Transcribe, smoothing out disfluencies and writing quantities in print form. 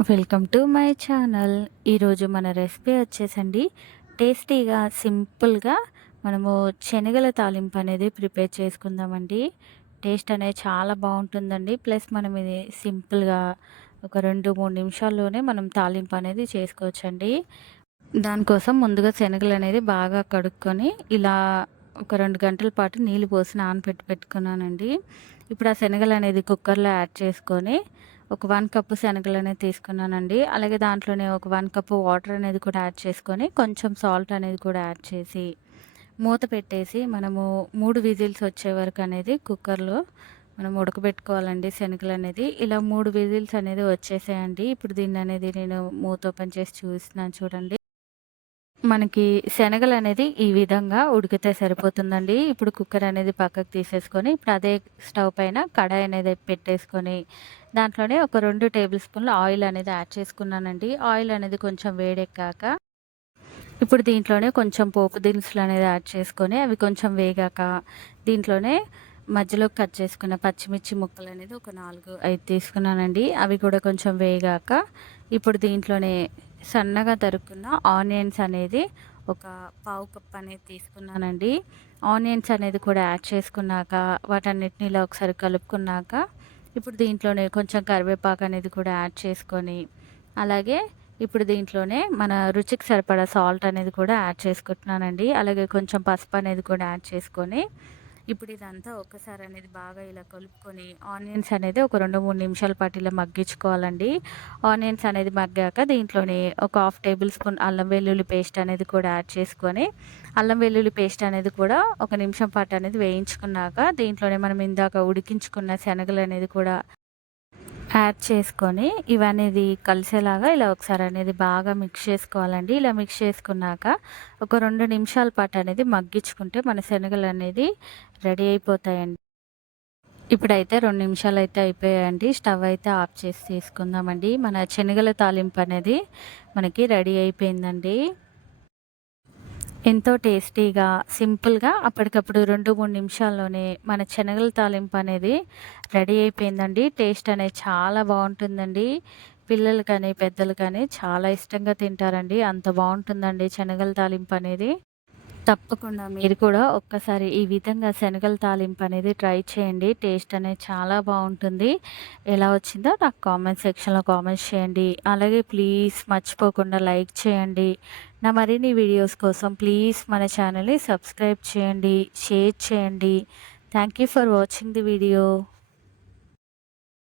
Welcome to my channel. ఈరోజు మన recipe వచ్చేసండి టేస్టీగా, సింపుల్గా మనము శనగల తాలింపు అనేది ప్రిపేర్ చేసుకుందామండి. టేస్ట్ అనేది చాలా బాగుంటుందండి. ప్లస్ మనం ఇది సింపుల్గా ఒక 2-3 నిమిషాల్లోనే మనం తాలింపు అనేది చేసుకోవచ్చండి. దానికోసం ముందుగా శనగలు అనేది బాగా కడుక్కొని ఇలా ఒక 2 గంటల పాటు నీళ్ళు పోసి పెట్టుకున్నానండి. ఇప్పుడు ఆ శనగలు అనేది కుక్కర్లో యాడ్ చేసుకొని ఒక 1 కప్పు శనగలనేది తీసుకున్నానండి. అలాగే దాంట్లోనే ఒక 1 కప్పు వాటర్ అనేది కూడా యాడ్ చేసుకొని, కొంచెం సాల్ట్ అనేది కూడా యాడ్ చేసి, మూత పెట్టేసి మనము 3 విజిల్స్ వచ్చే వరకు అనేది కుక్కర్‌లో మనం ఉడకబెట్టుకోవాలండి శనగలనేది. ఇలా 3 విజిల్స్ అనేది వచ్చేసాయండి. ఇప్పుడు దీన్ననేది నేను మూత ఓపెన్ చేసి చూస్తున్నాను చూడండి. మనకి శనగలనేది ఈ విధంగా ఉడికితే సరిపోతుందండి. ఇప్పుడు కుక్కర్ అనేది పక్కకు తీసేసుకొని, ఇప్పుడు అదే స్టవ్ పైన కడాయి అనేది పెట్టేసుకొని, దాంట్లోనే ఒక 2 టేబుల్ స్పూన్ల ఆయిల్ అనేది యాడ్ చేసుకున్నానండి. ఆయిల్ అనేది కొంచెం వేడెక్కాక, ఇప్పుడు దీంట్లోనే కొంచెం పోపు దినుసులు అనేది యాడ్ చేసుకొని, అవి కొంచెం వేగాక, దీంట్లోనే మధ్యలో కట్ చేసుకున్న పచ్చిమిర్చి ముక్కలనేది ఒక 4, 5 తీసుకున్నానండి. అవి కూడా కొంచెం వేగాక, ఇప్పుడు దీంట్లోనే సన్నగా తరుక్కున్న ఆనియన్స్ అనేది ఒక పావు కప్ అనేది తీసుకున్నానండి. ఆనియన్స్ అనేది కూడా యాడ్ చేసుకున్నాక, వాటన్నిటిని ఇలా ఒకసారి కలుపుకున్నాక, ఇప్పుడు దీంట్లోనే కొంచెం కరివేపాకు అనేది కూడా యాడ్ చేసుకొని, అలాగే ఇప్పుడు దీంట్లోనే మన రుచికి సరిపడా సాల్ట్ అనేది కూడా యాడ్ చేసుకుంటున్నానండి. అలాగే కొంచెం పసుపు అనేది కూడా యాడ్ చేసుకొని, ఇప్పుడు ఇదంతా ఒక్కసారి అనేది బాగా ఇలా కలుపుకొని, ఆనియన్స్ అనేది ఒక 2-3 నిమిషాల పాటు ఇలా మగ్గించుకోవాలండి. ఆనియన్స్ అనేది మగ్గాక దీంట్లోనే ఒక హాఫ్ టేబుల్ స్పూన్ అల్లం వెల్లుల్లి పేస్ట్ అనేది కూడా యాడ్ చేసుకొని, అల్లం వెల్లుల్లి పేస్ట్ అనేది కూడా ఒక నిమిషం పాటు అనేది వేయించుకున్నాక, దీంట్లోనే మనం ఇందాక ఉడికించుకున్న శనగలు అనేది కూడా యాడ్ చేసుకొని, ఇవనేది కలిసేలాగా ఇలా ఒకసారి అనేది బాగా మిక్స్ చేసుకోవాలండి. ఇలా మిక్స్ చేసుకున్నాక ఒక 2 నిమిషాల పాటు అనేది మగ్గించుకుంటే మన శనగలు అనేది రెడీ అయిపోతాయండి. ఇప్పుడైతే 2 నిమిషాలైతే అయిపోయాయండి. స్టవ్ అయితే ఆఫ్ చేసి తీసుకుందామండి. మన శనగల తాలింపు అనేది మనకి రెడీ అయిపోయిందండి. ఎంతో టేస్టీగా, సింపుల్‌గా అప్పటికప్పుడు 2-3 నిమిషాల్లోనే మన శనగల తాలింపు అనేది రెడీ అయిపోయిందండి. టేస్ట్ అనేది చాలా బావుంటుందండి. పిల్లలు కానీ, పెద్దలు కానీ చాలా ఇష్టంగా తింటారండి. అంత బావుంటుందండి శనగల తాలింపు అనేది. తప్పకుండా మీరు కూడా ఒక్కసారి ఈ విధంగా శనగల తాలింపు అనేది ట్రై చేయండి. టేస్ట్ అనేది చాలా బావుంటుంది. ఎలా వచ్చిందో నాకు కామెంట్ సెక్షన్‌లో కామెంట్స్ చేయండి. అలాగే ప్లీజ్ మర్చిపోకుండా లైక్ చేయండి. నా మరిన్ని వీడియోస్ కోసం ప్లీజ్ మన ఛానల్‌ని సబ్స్క్రైబ్ చేయండి, షేర్ చేయండి. Thank you for watching the video.